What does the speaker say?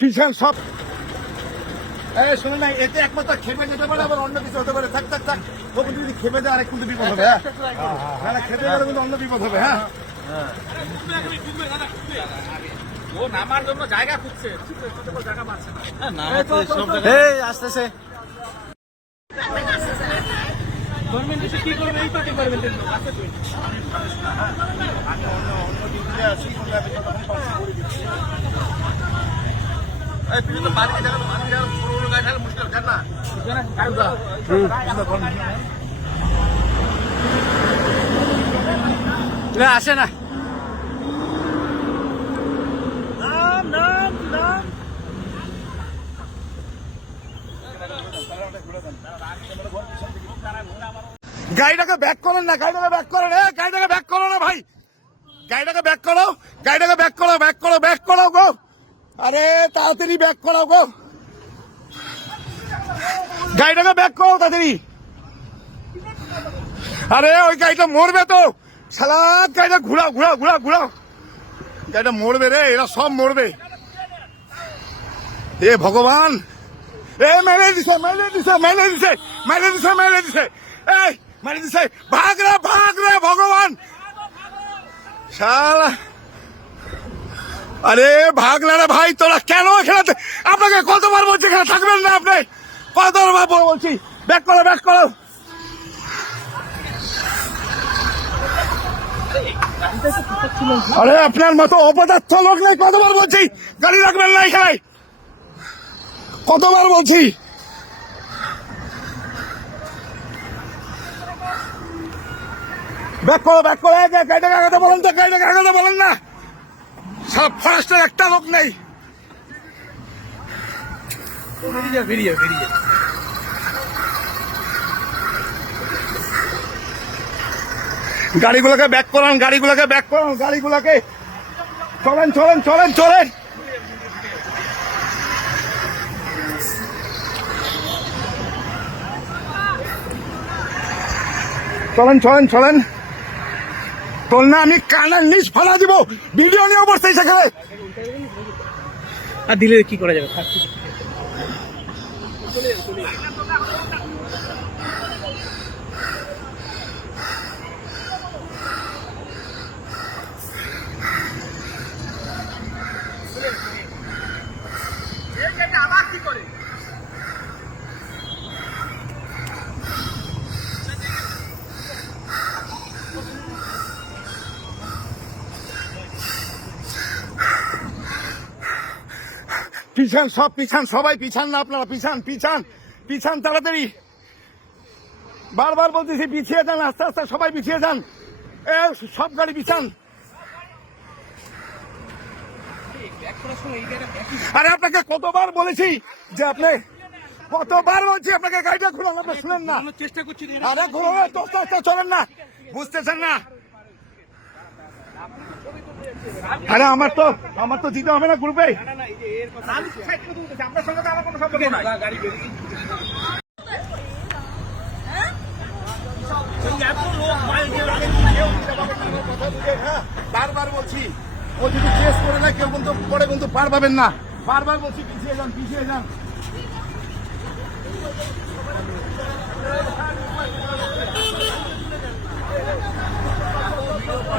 পিছন সব শুনে না, এতে একমাত্র খেপে যেতে পারে, আবার অন্য কিছু হতে পারে। থাক থাক থাক, ও যদি খেপে দেয় আরেক কিন্তু বিপদ হবে। হ্যাঁ, খেপে গেলে কিন্তু অন্য বিপদ হবে। হ্যাঁ, ও নামার জন্য জায়গা খুঁজছে, জায়গা পাচ্ছে না। আসতেছে গভর্নমেন্ট এসে কি করবে? এই পার্টি করবেন আসে না। গাড়িটাকে ব্যাক করেন না, গাড়িটাকে ব্যাক করেন। গাড়িটাকে ব্যাক করো না ভাই, গাড়িটাকে ব্যাক করো, গাড়িটাকে ব্যাক করো, ব্যাক করো, ব্যাক করো গো। আরে তাড়াতাড়ি ব্যাক করো গো, গাড়িটাকে ব্যাক করো তাড়াতাড়ি। আরে ওই গাড়িটা মরবে তো, শালা গাড়িটা ঘুরাও ঘুরাও ঘুরাও ঘুরাও, গাড়িটা মরবে রে, এরা সব মরবে। এ ভগবান, এ মেরে দিছে, মেরে দিছে, মেরে দিছে, মেরে দিছে, মেরে দিছে, এই মেরে দিছে। ভাগ রে ভগবান, শালা। আরে ভাগ না রে ভাই, তোরা কেন এখানে? আপনাকে কতবার বলছি এখানে থাকবেন না, আপনি কতবার বলছি ব্যাক করো, ব্যাক করো। আরে আপনার মতো অপদার্থ লোক নেই, কতবার বলছি গাড়ি রাখবেন না এখানে, কতবার বলছি। ব্যাক করো, ব্যাক করো, গাড়িটাকে আগাতে বলেন তো, গাড়িটাকে আগাতে বলেন না। সব ফরেস্টের একটা লোক নেই। গাড়িগুলোকে ব্যাক করান, গাড়িগুলোকে ব্যাক করান, গাড়িগুলোকে। চলেন চলেন চলেন চলেন, চলেন চলেন চলেন। তোর না আমি কানের নিচ ফালা দিব, ভিডিও নিয়ে বসতেই সেখানে। আর দিলে কি করা যাবে? পিছান সব, পিছান সবাই, পিছান না আপনারা, পিছান পিছান পিছান তাড়াতাড়ি। বারবার বলতেছি পিছিয়ে যান, আস্তে আস্তে সবাই পিছিয়ে যান। এ সব গাড়ি পিছান। আরে আপনাকে কতবার বলেছি যে আপনি, কতবার বলছি আপনাকে গাড়িটা খুলুন, আপনি শুনেন না। চেষ্টা করছি। আরে খুলুন, চলেন না, বুঝতেছেন না। আরে আমার তো দিতে হবে না গ্রুপে। বারবার বলছি, ও যদি কেস করে না কেউ কিন্তু পরে কিন্তু পার পাবেন না। বারবার বলছি পিছিয়ে যান, পিছিয়ে যান।